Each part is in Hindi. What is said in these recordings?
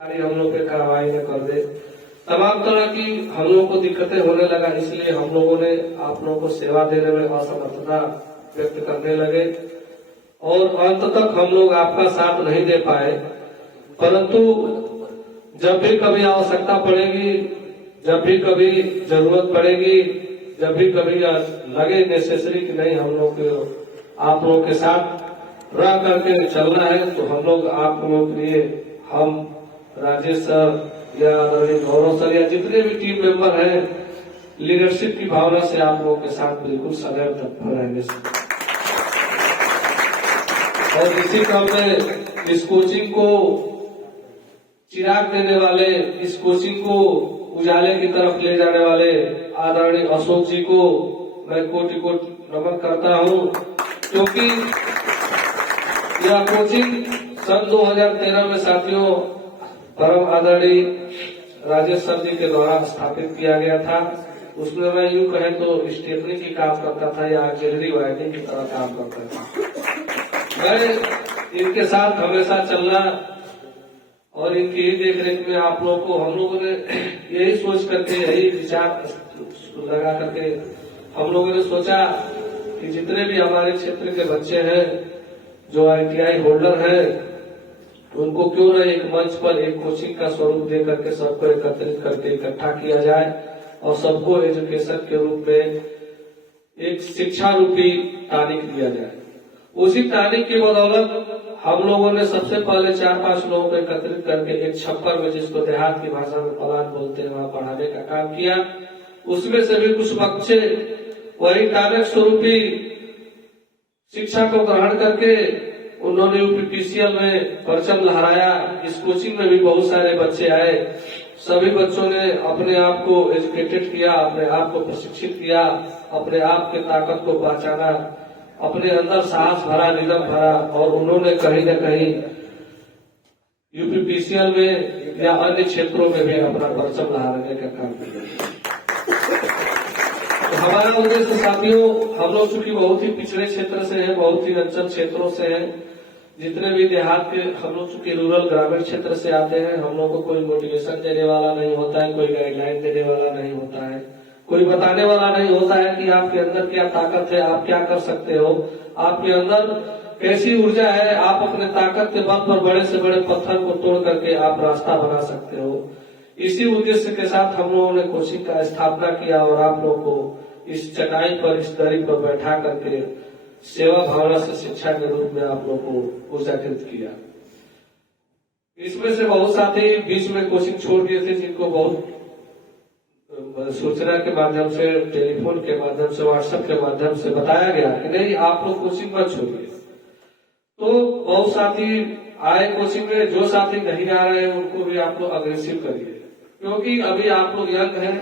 हम लोग पे कार्रवाई न कर दे। तमाम तरह की हम लोगों को दिक्कतें होने लगा, इसलिए हम लोगों ने आप लोगों को सेवा देने में असमर्थता व्यक्त करने लगे और अंत तक हम लोग आपका साथ नहीं दे पाए। परंतु जब भी कभी आवश्यकता पड़ेगी, जब भी कभी जरूरत पड़ेगी, जब भी कभी लगे नेसेसरी कि नहीं हम लोग आप लोगों के साथ रह करके चलना है, तो हम लोग आप लोगों के लिए हम राजेश सर या गौरव सर या जितने भी टीम मेंबर हैं, लीडरशिप की भावना से आप लोगों के साथ बिल्कुल सदैव तत्पर रहेंगे। और इसी क्रम में इस कोचिंग को चिराग देने वाले, इस कोचिंग को उजाले की तरफ ले जाने वाले आदरणीय अशोक जी को मैं कोटि कोटि नमन करता हूं, क्योंकि यह कोचिंग सन 2013 में साथियों परम आदरणीय राजेश सर जी के द्वारा स्थापित किया गया था। उसमें मैं यूं कहें तो स्टेफनी की काम करता था या गैलरी वाइडिंग की तरह काम करता था। मैं इनके साथ हमेशा चलना और इनकी ही देखरेख में आप लोगों को हम लोगों ने यही सोच करके, यही विचार लगा करके हम लोगों ने सोचा कि जितने भी हमारे क्षेत्र के बच्चे हैं जो ITI होल्डर हैं, उनको क्यों न एक मंच पर एक कोचिंग का स्वरूप दे करके सबको एकत्रित करके इकट्ठा किया जाए और सबको एजुकेशन के रूप में एक शिक्षा रूपी तारीख दिया जाए। उसी तारीख की बदौलत हम लोगों ने सबसे पहले 4-5 लोगों को एकत्रित करके एक छप्पर में, जिसको देहात की भाषा में पलान बोलते हैं, वहां पढ़ाने का काम किया। उसमें से भी कुछ बच्चे वही तारीख स्वरूपी शिक्षा को ग्रहण करके उन्होंने UPPCL में परचम लहराया। इस कोचिंग में भी बहुत सारे बच्चे आए, सभी बच्चों ने अपने आप को एजुकेटेड किया, अपने आप को प्रशिक्षित किया, अपने आप के ताकत को पहचाना, अपने अंदर साहस भरा, निडर भरा और उन्होंने कहीं न कहीं UPPCL में या अन्य क्षेत्रों में भी अपना परचम लहराने का काम किया। तो हमारा उद्देश्य साथियों, हम लोग चूंकि बहुत ही पिछड़े क्षेत्र से हैं, बहुत ही अंचल क्षेत्रों से हैं, जितने भी देहात के हम लोग चूंकि रूरल ग्रामीण क्षेत्र से आते हैं, हम लोग को कोई मोटिवेशन देने वाला नहीं होता है, कोई गाइडलाइन देने वाला नहीं होता है, कोई बताने वाला नहीं होता है कि आपके अंदर क्या ताकत है, आप क्या कर सकते हो, आपके अंदर कैसी ऊर्जा है, आप अपने ताकत के बल पर बड़े से बड़े पत्थर को तोड़ करके आप रास्ता बना सकते हो। इसी उद्देश्य के साथ हम लोगों ने कोचिंग का स्थापना किया और आप लोग को इस चटाई पर, इस दरी पर बैठा करके सेवा भावना से शिक्षा के रूप में आप लोग को ऊर्जाकृत किया। इसमें से बहुत साथी बीच में कोचिंग छोड़ दिए थे, जिनको बहुत सूचना के माध्यम से, टेलीफोन के माध्यम से, व्हाट्सएप के माध्यम से बताया गया कि नहीं आप लोग कोचिंग मत छोड़िए। तो बहुत साथी आए कोचिंग में, जो साथी नहीं आ रहे हैं उनको भी आप लोग अग्रेसिव करिए, क्योंकि अभी आप लोग यंग हैं,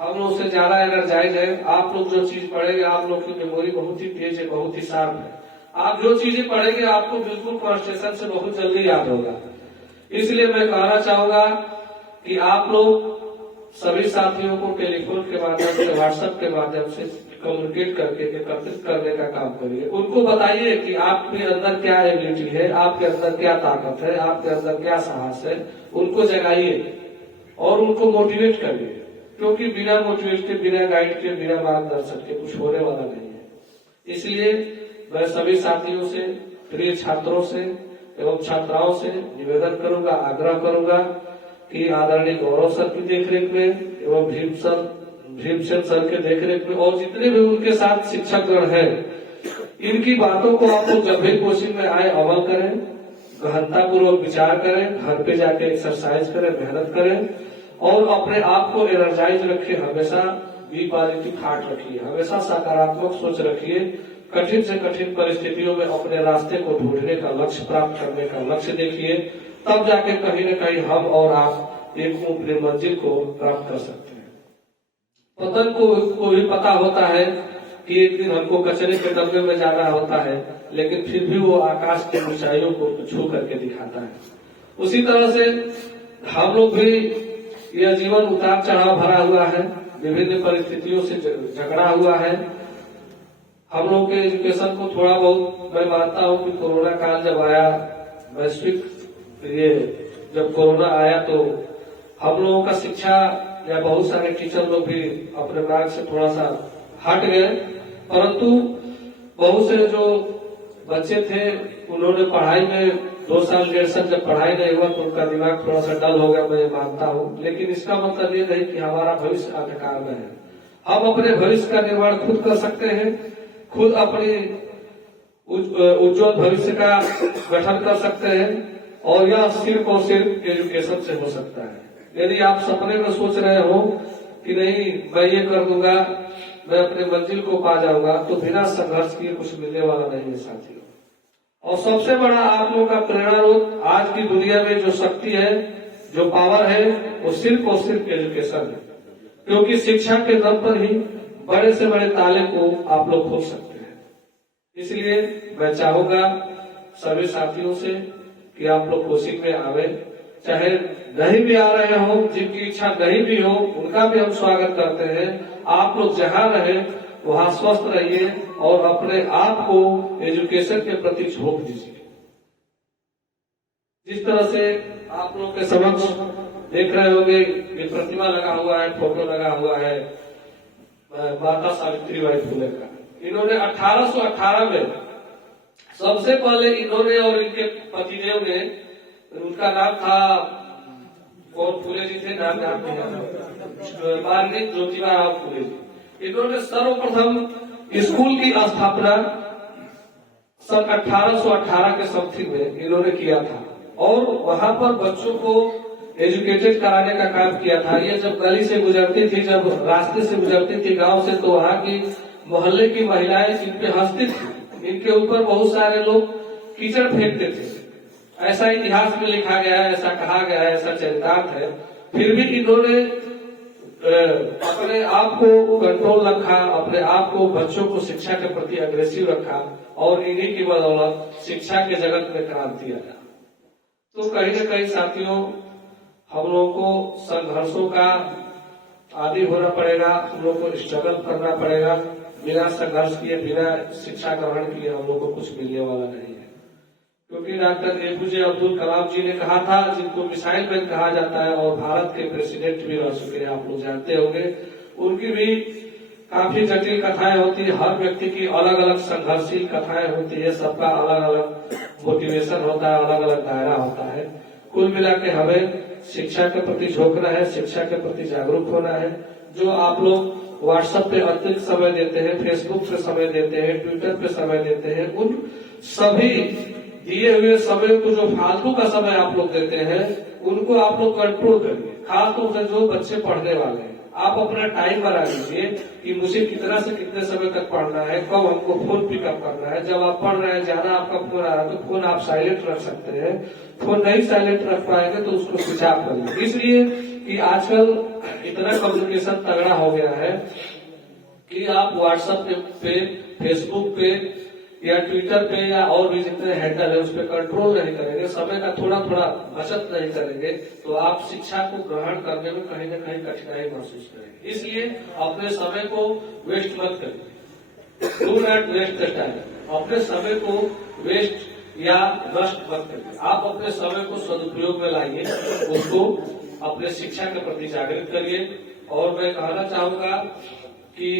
हम लोग से ज्यादा एनर्जाइज है। आप लोग जो चीज पढ़ेंगे, आप लोग की मेमोरी बहुत ही तेज है, बहुत ही शार्प है। आप जो चीजें पढ़ेंगे आपको बिल्कुल कॉन्सेंट्रेशन से बहुत जल्दी याद होगा। इसलिए मैं कहना चाहूंगा कि आप लोग सभी साथियों को टेलीफोन के माध्यम से, व्हाट्सएप के माध्यम से कम्युनिकेट करके एकत्रित करने का काम करिए। उनको बताइए कि आपके अंदर क्या एबिलिटी है, आपके अंदर क्या ताकत है, आपके अंदर क्या साहस है, उनको जगाइए और उनको मोटिवेट करिए, क्योंकि बिना मोटिवेट के, बिना गाइड के, बिना मार्गदर्शन के कुछ होने वाला नहीं है। इसलिए मैं सभी साथियों से, प्रिय छात्रों से एवं छात्राओं से निवेदन करूंगा, आग्रह करूंगा कि आदरणीय गौरव सर की देखरेख में एवं भीमसेन सर के देखरेख में और जितने भी उनके साथ शिक्षकगण हैं, इनकी बातों को आप लोग जब भी कोचिंग में आए अमल करें, गहनता पूर्वक विचार करें, घर पे जाके एक्सरसाइज करें, मेहनत करें और अपने आप को एनर्जाइज रखिए। हमेशा बी पॉजिटिव हार्ट रखिए, हमेशा सकारात्मक सोच रखिए। कठिन से कठिन परिस्थितियों में अपने रास्ते को ढूंढने का लक्ष्य, प्राप्त करने का लक्ष्य देखिए, तब जाके कहीं न कहीं हम और आप एक ऊपरी मंजिल को प्राप्त कर सकते हैं। पतन को भी पता होता है कि एक दिन हमको कचरे के डब्बे में जाना होता है, लेकिन फिर भी वो आकाश की ऊंचाइयों को छू करके दिखाता है। उसी तरह से हम लोग भी, यह जीवन उतार चढ़ाव भरा हुआ है, विभिन्न परिस्थितियों से झगड़ा हुआ है। हम लोग के एजुकेशन को थोड़ा बहुत मैं मानता हूं कि कोरोना काल जब आया, वैश्विक ये जब कोरोना आया तो हम लोगों का शिक्षा या बहुत सारे टीचर लोग भी अपने मार्ग से थोड़ा सा हट गए, परंतु बहुत से जो बच्चे थे उन्होंने पढ़ाई में 2 साल 1.5 साल जब पढ़ाई नहीं हुआ तो उनका दिमाग थोड़ा सा डल हो गया, मैं मानता हूँ। लेकिन इसका मतलब ये नहीं कि हमारा भविष्य अंधकार में है। हम अपने भविष्य का निर्माण खुद कर सकते हैं, खुद अपनी उज्जवल भविष्य का गठन कर सकते हैं, और यह सिर्फ और सिर्फ एजुकेशन से हो सकता है। यदि आप सपने में सोच रहे हो कि नहीं मैं ये कर दूंगा, मैं अपने मंजिल को पा जाऊंगा, तो बिना संघर्ष किए कुछ मिलने वाला नहीं है साथियों। और सबसे बड़ा आप लोगों का प्रेरणा स्रोत आज की दुनिया में जो शक्ति है, जो पावर है, वो सिर्फ और सिर्फ एजुकेशन है, क्योंकि शिक्षा के दम पर ही बड़े से बड़े ताले को आप लोग खोल सकते हैं। इसलिए मैं चाहूंगा सभी साथियों से कि आप लोग कोचिंग में आवे, चाहे नहीं भी आ रहे हो, जिनकी इच्छा नहीं भी हो उनका भी हम स्वागत करते हैं। आप लोग जहां रहे वहां स्वस्थ रहिए और अपने आप को एजुकेशन के प्रति झोंक दीजिए। जिस तरह से आप लोग के समक्ष देख रहे होंगे ये प्रतिमा लगा हुआ है, फोटो लगा हुआ है माता सावित्रीबाई फुले का। इन्होंने 1818 में सबसे पहले इन्होंने और इनके पतिदेव ने, उनका नाम था कौन, फुले जी थे, नाम पंडित ज्योतिबा राव फुले जी। इन्होंने सर्वप्रथम स्कूल की स्थापना सन 1818 के समथिंग में इन्होंने किया था, और वहां पर बच्चों को एजुकेटेड कराने का काम किया था। ये जब गली से गुजरती थी, जब रास्ते से गुजरती थी गांव से, तो वहां की मोहल्ले की महिलाएं इन पे हंसती थी, इनके ऊपर बहुत सारे लोग कीचड़ फेंकते थे। ऐसा इतिहास में लिखा गया है, ऐसा कहा गया है, ऐसा चरितार्थ है। फिर भी इन्होंने अपने आप को कंट्रोल रखा, अपने आप को बच्चों को शिक्षा के प्रति अग्रेसिव रखा, और इन्हीं की बदौलत शिक्षा के जगत में क्रांति आया। तो कहीं न कहीं साथियों हम लोगों को संघर्षों का आदी होना पड़ेगा, हम लोग को स्ट्रगल करना पड़ेगा। बिना संघर्ष किए, बिना शिक्षा ग्रहण किए हम लोग को कुछ मिलने वाला नहीं है। क्योंकि डॉक्टर एपीजे अब्दुल कलाम जी ने कहा था, जिनको मिसाइल मैन कहा जाता है और भारत के प्रेसिडेंट भी रह चुके हैं, आप लोग जानते होंगे, उनकी भी काफी जटिल कथाएं होती है। हर व्यक्ति की अलग अलग संघर्षशील कथाएं होती है, सबका अलग अलग मोटिवेशन होता है, अलग अलग दायरा होता है। कुल मिला के हमें शिक्षा के प्रति झोंकना है, शिक्षा के प्रति जागरूक होना है। जो आप लोग व्हाट्सएप पे अत्यधिक समय देते हैं, फेसबुक पे समय देते हैं, ट्विटर पे समय देते हैं, उन सभी दिए हुए समय को, जो फालतू का समय आप लोग देते हैं, उनको आप लोग कंट्रोल करिए। खासतौर से जो बच्चे पढ़ने वाले हैं, आप अपना टाइम बना लीजिए कि मुझे कितना से कितने समय तक पढ़ना है, कब हमको फोन पिकअप करना है। जब आप पढ़ रहे हैं, ज्यादा आपका फोन आ रहा है तो फोन आप साइलेंट रख सकते हैं। फोन नहीं साइलेंट रख पाएंगे तो उसको स्विच ऑफ करिए। इसलिए कि आजकल इतना कम्युनिकेशन तगड़ा हो गया है कि आप व्हाट्सएप पे, फेसबुक पे या ट्विटर पे या और भी जितने हैंडल है उस पर कंट्रोल नहीं करेंगे, समय का थोड़ा थोड़ा बचत नहीं करेंगे, तो आप शिक्षा को ग्रहण करने में कहीं न कहीं कठिनाई महसूस करेंगे। इसलिए अपने समय को वेस्ट मत करिए, do not waste the time. अपने समय को वेस्ट या नष्ट मत करिए, आप अपने समय को सदुपयोग में लाइए, उसको अपने शिक्षा के प्रति जागृत करिए। और मैं कहना चाहूंगा कि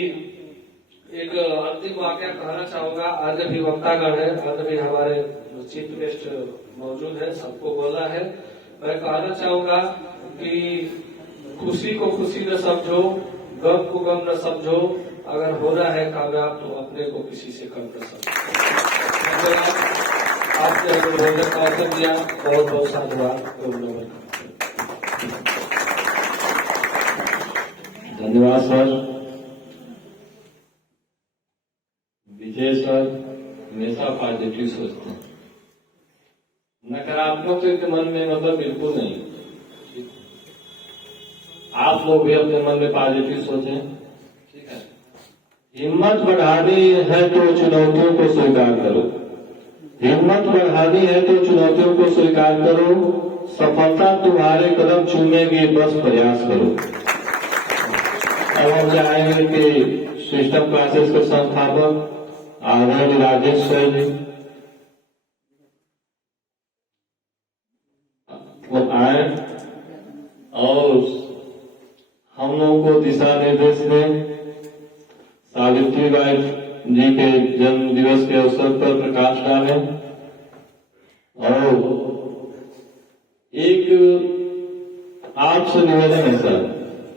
एक अंतिम वाक्य कहना चाहूंगा। आज अभी वक्तागण है, आज अभी हमारे चीफ गेस्ट मौजूद है, सबको बोला है। मैं कहना चाहूंगा कि खुशी को खुशी न समझो, गम को गम न समझो, अगर होना है कामयाब तो अपने को किसी से कम न समझो। आपने हमें भोजन का अवसर दिया, बहुत बहुत साधुवाद। धन्यवाद सर। विजय सर हमेशा पॉजिटिव सोचते हैं, नकारात्मक तो इनके मन में मतलब बिल्कुल नहीं। आप लोग भी अपने मन में पॉजिटिव सोचें, ठीक है। हिम्मत बढ़ानी है तो चुनौतियों को स्वीकार करो, हिम्मत बढ़ानी है तो चुनौतियों को स्वीकार करो, सफलता तुम्हारे कदम चूमेगी, बस प्रयास करो। अब हम चाहेंगे कि सिस्टम क्लासेस के संस्थापक आदरणीय राजेश सर जी वो आए। और हम लोगों को दिशा निर्देश दें, सावित्रीबाई जी के जन्म दिवस के अवसर पर प्रकाश डालें और एक आपसे निवेदन है सर